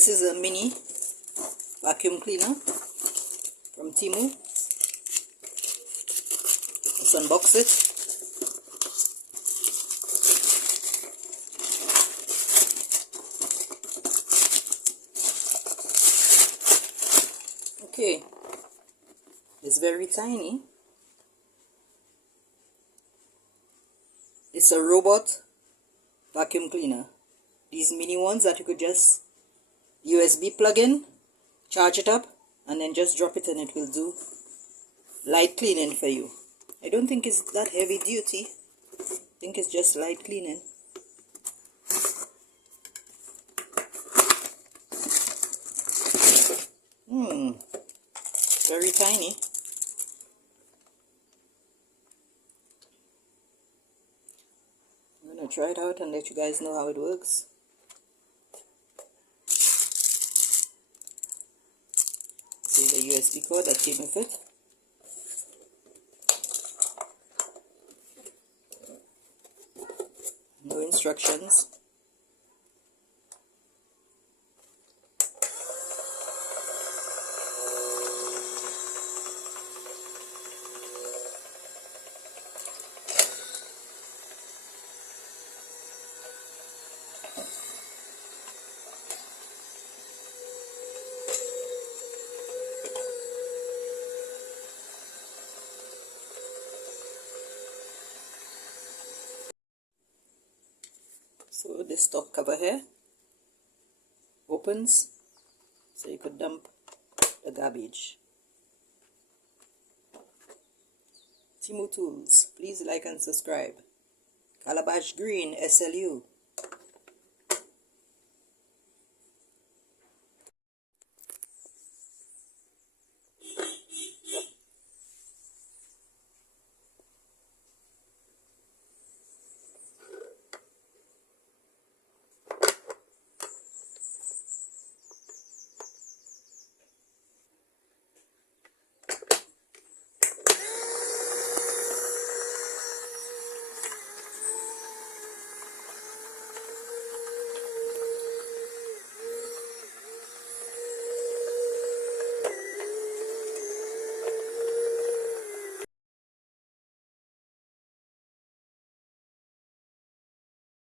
This is a mini vacuum cleaner from TEMU. Let's unbox it. Okay, it's very tiny. It's a robot vacuum cleaner. These mini ones that you could just USB plug in, charge it up, and then just drop it and it will do light cleaning for you. I don't think it's that heavy duty. I think it's just light cleaning. Very tiny. I'm gonna try it out and let you guys know how it works. See the USB cord that came with it. No instructions. So this top cover here opens so you could dump the garbage. TEMU Tools, please like and subscribe. Calabash Green SLU.